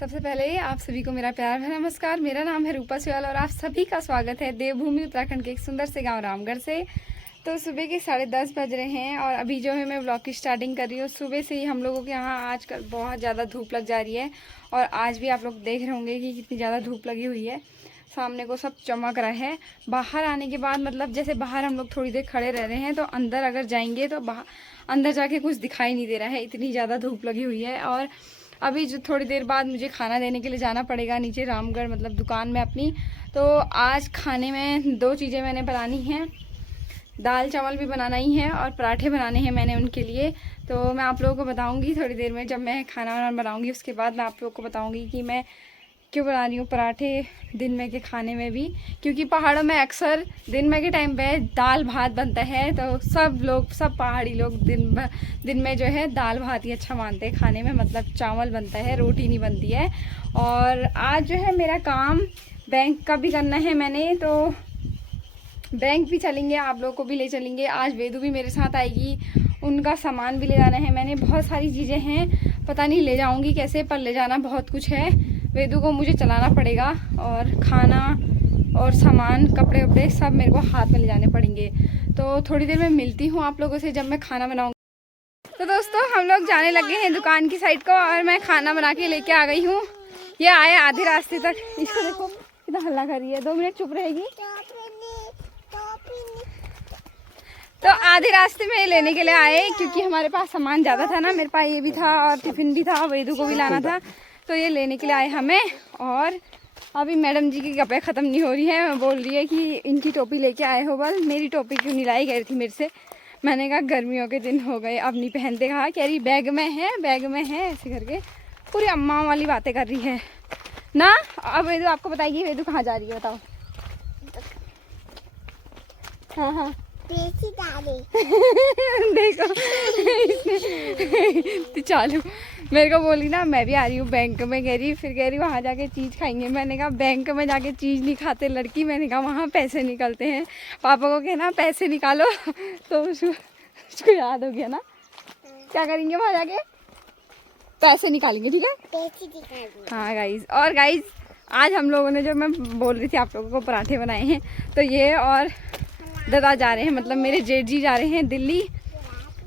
सबसे पहले आप सभी को मेरा प्यार भरा नमस्कार। मेरा नाम है रूपा सुयाल और आप सभी का स्वागत है देवभूमि उत्तराखंड के एक सुंदर से गांव रामगढ़ से। तो सुबह के 10:30 बज रहे हैं और अभी जो है मैं ब्लॉग की स्टार्टिंग कर रही हूँ। सुबह से ही हम लोगों के यहाँ आजकल बहुत ज़्यादा धूप लग जा रही है और आज भी आप लोग देख रहे होंगे कि कितनी ज़्यादा धूप लगी हुई है। सामने को सब चमक रहा है। बाहर आने के बाद मतलब जैसे बाहर हम लोग थोड़ी देर खड़े रह रहे हैं तो अंदर अगर जाएंगे तो अंदर जाके कुछ दिखाई नहीं दे रहा है, इतनी ज़्यादा धूप लगी हुई है। और अभी जो थोड़ी देर बाद मुझे खाना देने के लिए जाना पड़ेगा नीचे रामगढ़ मतलब दुकान में अपनी। तो आज खाने में 2 चीज़ें मैंने बनानी हैं, दाल चावल भी बनाना ही है और पराठे बनाने हैं मैंने उनके लिए। तो मैं आप लोगों को बताऊंगी थोड़ी देर में, जब मैं खाना वाना बनाऊंगी उसके बाद मैं आप लोगों को बताऊंगी कि मैं क्यों बना रही हूँ पराठे दिन में के खाने में भी, क्योंकि पहाड़ों में अक्सर दिन में के टाइम पे दाल भात बनता है। तो सब पहाड़ी लोग दिन में जो है दाल भात ही अच्छा मानते हैं खाने में, मतलब चावल बनता है, रोटी नहीं बनती है। और आज जो है मेरा काम बैंक का भी करना है मैंने, तो बैंक भी चलेंगे, आप लोग को भी ले चलेंगे। आज वेदू भी मेरे साथ आएगी, उनका सामान भी ले जाना है मैंने। बहुत सारी चीज़ें हैं, पता नहीं ले जाऊंगी कैसे, पर ले जाना बहुत कुछ है। वेदू को मुझे चलाना पड़ेगा और खाना और सामान कपड़े वपड़े सब मेरे को हाथ में ले जाने पड़ेंगे। तो थोड़ी देर में मिलती हूँ आप लोगों से जब मैं खाना बनाऊँगी। तो दोस्तों हम लोग जाने लगे हैं दुकान की साइड को और मैं खाना बना के लेके आ गई हूँ। ये आए आधे रास्ते तक, इसको देखो कितना हल्ला कर रही है। 2 मिनट चुप रहेगी तो आधे रास्ते में लेने के लिए आए, क्योंकि हमारे पास सामान ज़्यादा था ना, मेरे पास ये भी था और टिफ़िन भी था, वेदू को भी लाना था, तो ये लेने के लिए आए हमें। और अभी मैडम जी की गप्पें ख़त्म नहीं हो रही हैं, बोल रही है कि इनकी टोपी लेके आए हो, बल मेरी टोपी क्यों नहीं लाई, कह रही थी मेरे से। मैंने कहा गर्मियों के दिन हो गए अब नहीं पहनते। कहा कह रही बैग में है ऐसे करके पूरी अम्मा वाली बातें कर रही है ना। अब वेदू आपको बताइए वेदू कहाँ जा रही है, बताओ। हाँ देखो तो चालू मेरे को बोली ना मैं भी आ रही हूँ बैंक में, कह रही फिर कह रही वहाँ जाके चीज़ खाएंगे। मैंने कहा बैंक में जाके चीज़ नहीं खाते लड़की, मैंने कहा वहाँ पैसे निकलते हैं। पापा को कहना पैसे निकालो तो उसको याद हो गया ना, क्या करेंगे वहाँ जाके, पैसे निकालेंगे, ठीक है। हाँ गाइज, और गाइज आज हम लोगों ने जो मैं बोल रही थी आप लोगों को पराठे बनाए हैं, तो ये और दादा जा रहे हैं, मतलब मेरे जेठ जी जा रहे हैं दिल्ली,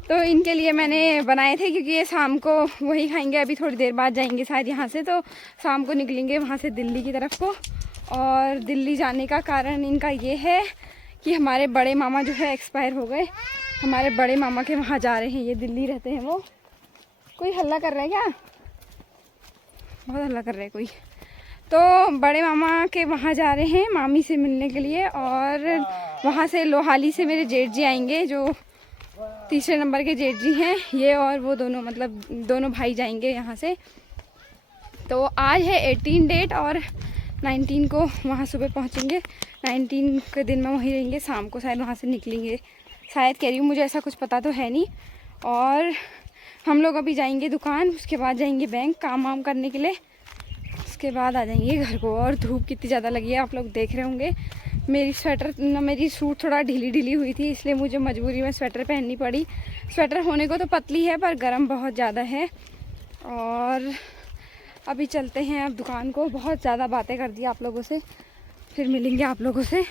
तो इनके लिए मैंने बनाए थे, क्योंकि ये शाम को वही खाएंगे। अभी थोड़ी देर बाद जाएंगे शायद यहाँ से, तो शाम को निकलेंगे वहाँ से दिल्ली की तरफ को। और दिल्ली जाने का कारण इनका ये है कि हमारे बड़े मामा जो है एक्सपायर हो गए, हमारे बड़े मामा के वहाँ जा रहे हैं, ये दिल्ली रहते हैं वो। कोई हल्ला कर रहा है क्या, बहुत हल्ला कर रहा है कोई। तो बड़े मामा के वहाँ जा रहे हैं मामी से मिलने के लिए, और वहाँ से लोहाली से मेरे जेठ जी आएंगे, जो 3रे नंबर के जेठ जी हैं ये, और वो दोनों मतलब दोनों भाई जाएंगे यहाँ से। तो आज है 18 डेट और 19 को वहाँ सुबह पहुँचेंगे। 19 के दिन में वहीं रहेंगे, शाम को शायद वहाँ से निकलेंगे, शायद कह रही हूँ, मुझे ऐसा कुछ पता तो है नहीं। और हम लोग अभी जाएंगे दुकान, उसके बाद जाएंगे बैंक काम वाम करने के लिए, उसके बाद आ जाएंगे घर को। और धूप कितनी ज़्यादा लगी है आप लोग देख रहे होंगे। मेरी सूट थोड़ा ढीली हुई थी, इसलिए मुझे मजबूरी में स्वेटर पहननी पड़ी। स्वेटर होने को तो पतली है पर गर्म बहुत ज़्यादा है। और अभी चलते हैं अब दुकान को, बहुत ज़्यादा बातें कर दी आप लोगों से, फिर मिलेंगे आप लोगों से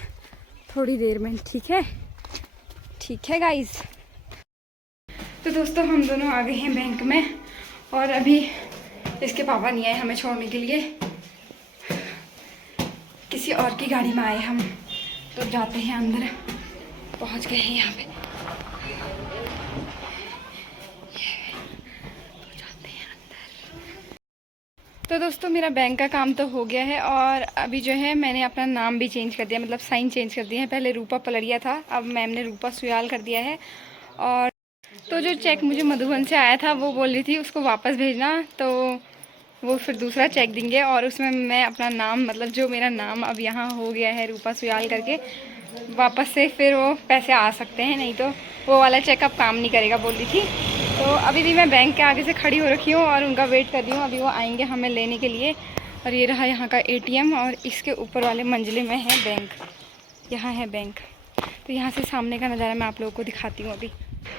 थोड़ी देर में, ठीक है गाइस। तो दोस्तों हम दोनों आ गए हैं बैंक में और अभी इसके पापा नहीं आए हमें छोड़ने के लिए, किसी और की गाड़ी में आए हम, तो जाते हैं अंदर। पहुंच गए हैं यहाँ पे, तो जाते हैं अंदर। तो दोस्तों मेरा बैंक का काम तो हो गया है और अभी जो है मैंने अपना नाम भी चेंज कर दिया, मतलब साइन चेंज कर दिए हैं। पहले रूपा पलड़िया था, अब मैम ने रूपा सुयाल कर दिया है। और तो जो चेक मुझे मधुबन से आया था वो बोल रही थी उसको वापस भेजना, तो वो फिर दूसरा चेक देंगे और उसमें मैं अपना नाम, मतलब जो मेरा नाम अब यहाँ हो गया है रूपा सुयाल करके, वापस से फिर वो पैसे आ सकते हैं, नहीं तो वो वाला चेक अब काम नहीं करेगा बोल रही थी। तो अभी भी मैं बैंक के आगे से खड़ी हो रखी हूँ और उनका वेट कर रही हूँ, अभी वो आएंगे हमें लेने के लिए। और ये रहा यहाँ का ATM और इसके ऊपर वाले मंजिले में है बैंक, यहाँ है बैंक। तो यहाँ से सामने का नज़ारा मैं आप लोगों को दिखाती हूँ अभी।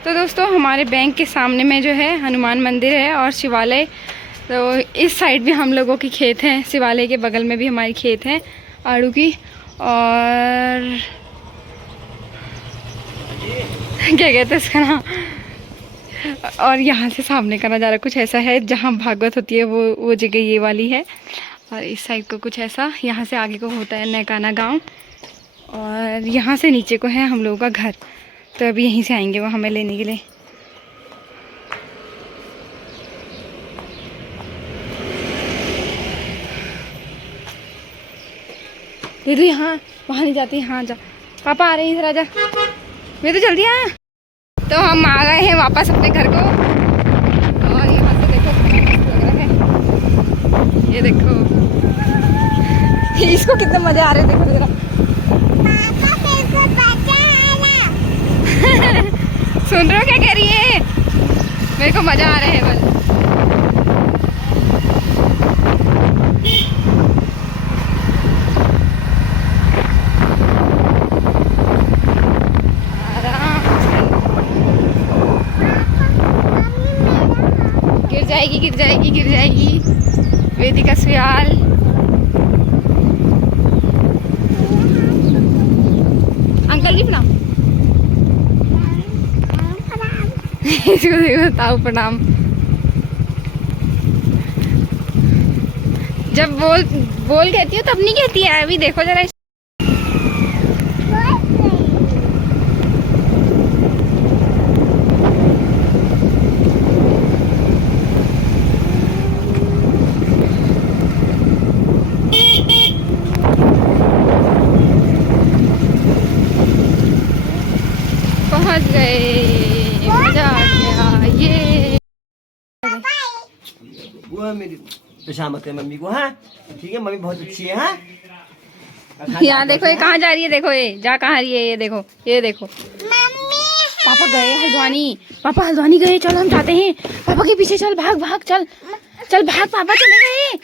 तो दोस्तों हमारे बैंक के सामने में जो है हनुमान मंदिर है और शिवालय, तो इस साइड भी हम लोगों की खेत हैं, शिवालय के बगल में भी हमारी खेत है आड़ू की। और क्या कहते हैं इसका नाम, और यहाँ से सामने का नज़ारा कुछ ऐसा है, जहाँ भागवत होती है वो जगह ये वाली है। और इस साइड को कुछ ऐसा, यहाँ से आगे को होता है नैकाना गांव, और यहाँ से नीचे को है हम लोगों का घर। तो अभी यहीं से आएंगे वो हमें लेने के लिए। ये तो यहाँ वहाँ नहीं जाती, यहाँ जा, पापा आ रहे हैं, इधर आजा, मैं तो जल्दी आ। तो हम आ गए हैं वापस अपने घर को, और यहाँ से देखो लग रहा है, ये देखो इसको कितने मजे आ रहे हैं, देखो जरा। सुन रहे हो क्या कह रही है, मेरे को मजा आ रहा है बस। गिर जाएगी वेदिका सुयाल। अंकल जी प्रणाम। इसको देखो, ताऊ प्रणाम। जब बोल कहती हो तब नहीं कहती है, अभी देखो जरा। पहुंच गए, मजा आ गया। ये वो है मेरी पेशामत है मम्मी को। हाँ ठीक है, मम्मी बहुत अच्छी है। हाँ यहाँ देखो ये कहाँ जा रही है, देखो ये जा कहाँ रही है, ये देखो, ये देखो। पापा गए हल्द्वानी, पापा हल्द्वानी गए, चल हम जाते हैं पापा के पीछे, चल भाग भाग, चल चल भाग, पापा चले गए।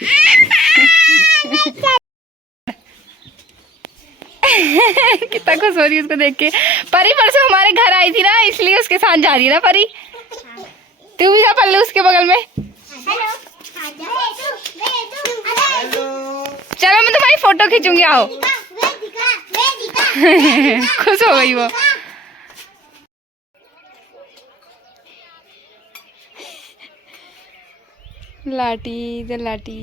कितना खुश हो रही है उसको देख के। परी परसों हमारे घर आई थी ना, इसलिए उसके साथ जा रही है ना परी। तू भी जा पल्लू उसके बगल में। चलो मैं तुम्हारी फोटो खींचूंगी, आओ। खुश हो गई वो। लाटी द लाटी।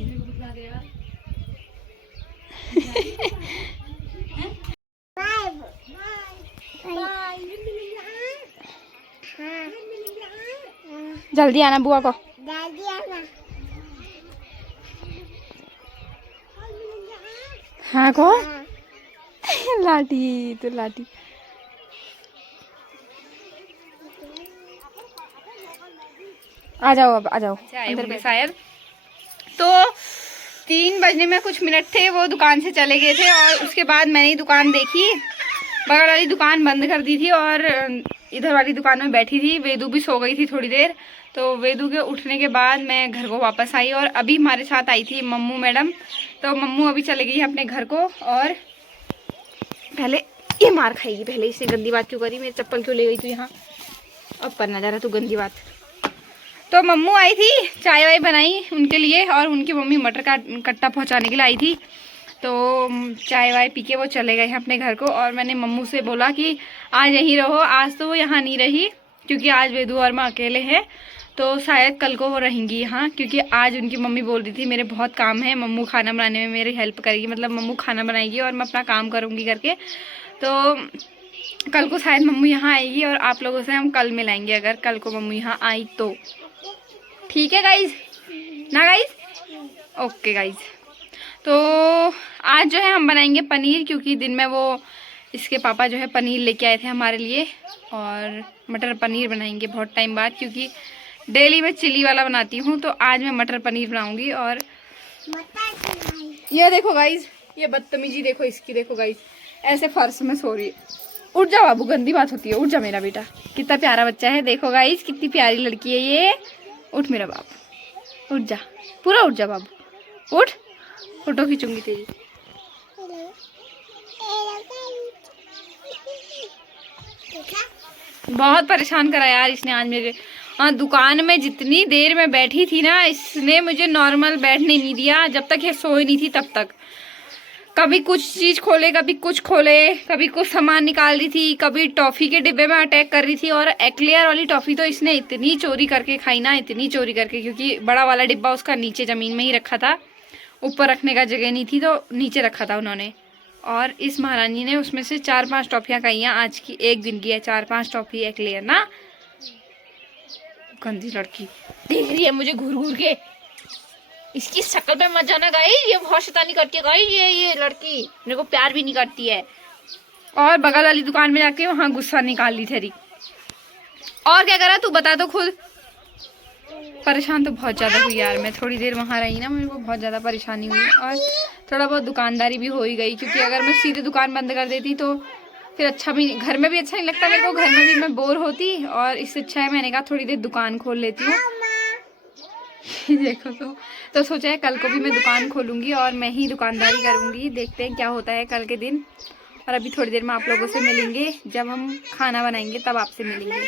जल्दी आना बुआ को। हाँ को लाटी तो लाटी। आ जाओ, अब आ जाओ अंदर में। शायद तो 3 बजने में कुछ मिनट थे, वो दुकान से चले गए थे, और उसके बाद मैंने दुकान देखी, बगल वाली दुकान बंद कर दी थी और इधर वाली दुकान में बैठी थी। वेदू भी सो गई थी थोड़ी देर, तो वेदू के उठने के बाद मैं घर को वापस आई, और अभी हमारे साथ आई थी मम्मू मैडम। तो मम्मू अभी चले गई है अपने घर को, और पहले ये मार खाएगी, पहले इसने गंदी बात क्यों करी, मेरी चप्पल क्यों ले गई तू यहाँ, अब करना जा रहा तू गंदी बात। तो मम्मू आई थी, चाय वाय बनाई उनके लिए, और उनकी मम्मी मटर का कट्टा पहुँचाने के लिए आई थी। तो चाय वाय पी के वो चले गए हैं अपने घर को, और मैंने मम्मू से बोला कि आज यहीं रहो। आज तो वो यहाँ नहीं रही, क्योंकि आज वेदू और माँ अकेले हैं, तो शायद कल को वो रहेंगी यहाँ, क्योंकि आज उनकी मम्मी बोल रही थी मेरे बहुत काम है, मम्मू खाना बनाने में मेरी हेल्प करेगी, मतलब मम्मू खाना बनाएगी और मैं अपना काम करूँगी करके। तो कल को शायद मम्मू यहाँ आएगी, और आप लोगों से हम कल मिलाएंगे, अगर कल को मम्मू यहाँ आई तो। ठीक है गाइज ना गाइज, ओके गाइज। तो आज जो है हम बनाएंगे पनीर, क्योंकि दिन में वो इसके पापा जो है पनीर लेके आए थे हमारे लिए, और मटर पनीर बनाएंगे बहुत टाइम बाद, क्योंकि डेली मैं चिली वाला बनाती हूँ, तो आज मैं मटर पनीर बनाऊंगी। और ये देखो गाइज, ये बदतमीजी देखो इसकी, देखो गाइज ऐसे फर्श में सो रही है। उठ जा बाबू, गंदी बात होती है, उठ जा मेरा बेटा, कितना प्यारा बच्चा है, देखो गाइज कितनी प्यारी लड़की है ये। उठ मेरा बाबू, उठ जा, पूरा उठ जा बाबू, उठ, फोटो खींचूंगी तेरी। बहुत परेशान करा यार इसने आज मेरे, हाँ, दुकान में जितनी देर मैं बैठी थी ना, इसने मुझे नॉर्मल बैठने नहीं दिया जब तक ये सोई नहीं थी तब तक। कभी कुछ चीज़ खोले, कभी कुछ खोले, कभी कुछ सामान निकाल रही थी, कभी टॉफ़ी के डिब्बे में अटैक कर रही थी। और एक्लेयर वाली टॉफ़ी तो इसने इतनी चोरी करके खाई ना, इतनी चोरी करके, क्योंकि बड़ा वाला डिब्बा उसका नीचे ज़मीन में ही रखा था, ऊपर रखने का जगह नहीं थी तो नीचे रखा था उन्होंने। और इस महारानी ने उसमें से 4-5 टॉफ़ियाँ खाई हैं आज की, एक दिन की है 4-5 टॉफ़ी एक्लेयर ना। गंदी लड़की देख रही है मुझे घूर घूर के, इसकी शक्ल पे मत जाना गाइस, ये बहुत शैतानी करती है गाइस, ये लड़की मेरे को प्यार भी नहीं करती है। और बगल वाली दुकान में जाके वहाँ गुस्सा निकाल ली थेरी। और क्या करा तू बता तो खुद। परेशान तो बहुत ज़्यादा हुई यार, मैं थोड़ी देर वहाँ रही ना, मेरे को बहुत ज़्यादा परेशानी हुई और थोड़ा बहुत दुकानदारी भी हो ही गई, क्योंकि अगर मैं सीधे दुकान बंद कर देती तो फिर अच्छा भी, घर में भी अच्छा नहीं लगता मेरे को, घर में भी मैं बोर होती। और इससे अच्छा है मैंने कहा थोड़ी देर दुकान खोल लेती हूँ। देखो तो सोचा है कल को भी मैं दुकान खोलूँगी और मैं ही दुकानदारी करूँगी। देखते हैं क्या होता है कल के दिन। और अभी थोड़ी देर में आप लोगों से मिलेंगे, जब हम खाना बनाएंगे तब आपसे मिलेंगे।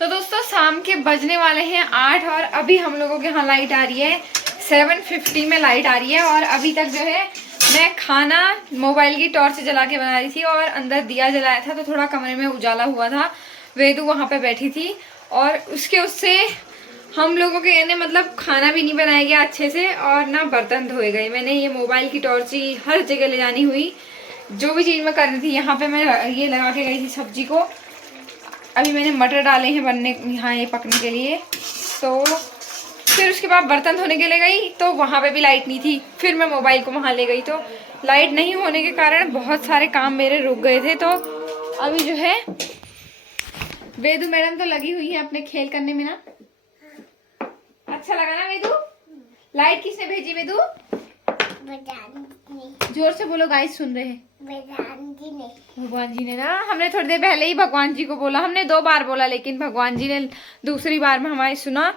तो दोस्तों शाम के बजने वाले हैं 8 और अभी हम लोगों के यहाँ लाइट आ रही है 7:50 में लाइट आ रही है। और अभी तक जो है मैं खाना मोबाइल की टॉर्च जला के बना रही थी और अंदर दिया जलाया था तो थोड़ा कमरे में उजाला हुआ था। वेदू वहाँ पे बैठी थी और उससे हम लोगों के यानी मतलब खाना भी नहीं बनाया गया अच्छे से और ना बर्तन धोए गए। मैंने ये मोबाइल की टॉर्च ही हर जगह ले जानी हुई, जो भी चीज़ मैं करनी थी। यहाँ पे मैं ये लगा के गई थी सब्जी को। अभी मैंने मटर डाले हैं बनने यहाँ ये पकने के लिए। तो फिर उसके बाद बर्तन धोने के लिए गई तो वहाँ पे भी लाइट नहीं थी। फिर मैं मोबाइल को वहाँ ले गई तो लाइट नहीं होने के कारण बहुत सारे काम मेरे रुक गए थे। तो अभी जो है वेदू मैडम तो लगी हुई है अपने खेल करने में ना। अच्छा लगा ना वेदू? लाइट किसने भेजी वेदू? जोर से बोलो गाइस सुन रहे हैं। भगवान जी ने ना, हमने थोड़ी देर पहले ही भगवान जी को बोला, हमने 2 बार बोला लेकिन भगवान जी ने दूसरी बार में हमारी सुना।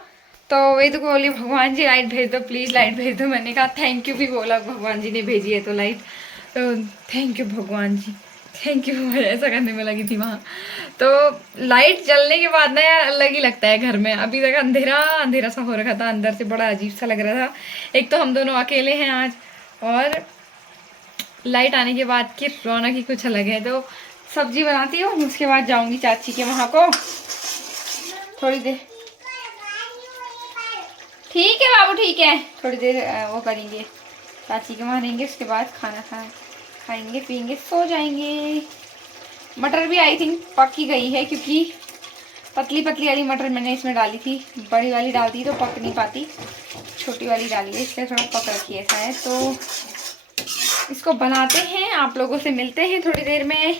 तो वेदू को बोली भगवान जी लाइट भेज दो प्लीज, लाइट भेज दो। मैंने कहा थैंक यू भी बोला, भगवान जी ने भेजी है तो लाइट, तो थैंक यू भगवान जी, थैंक यू। ऐसा करने में लगी थी वहाँ। तो लाइट जलने के बाद ना यार अलग ही लगता है घर में। अभी तक अंधेरा अंधेरा सा हो रखा था, अंदर से बड़ा अजीब सा लग रहा था। एक तो हम दोनों अकेले हैं आज और लाइट आने के बाद की रौनक ही कुछ अलग है। तो सब्जी बनाती हूँ, उसके बाद जाऊंगी चाची के वहाँ को थोड़ी देर। ठीक है बाबू ठीक है, थोड़ी देर वो करेंगे, चाची के वहाँ रहेंगे, उसके बाद खाना खाएंगे पियेंगे सो जाएंगे। मटर भी आई थिंक पक ही गई है, क्योंकि पतली पतली वाली मटर मैंने इसमें डाली थी, बड़ी वाली डालती तो पक नहीं पाती, छोटी वाली डाली है इसलिए थोड़ा पक रखी है शायद। तो इसको बनाते हैं, आप लोगों से मिलते हैं थोड़ी देर में।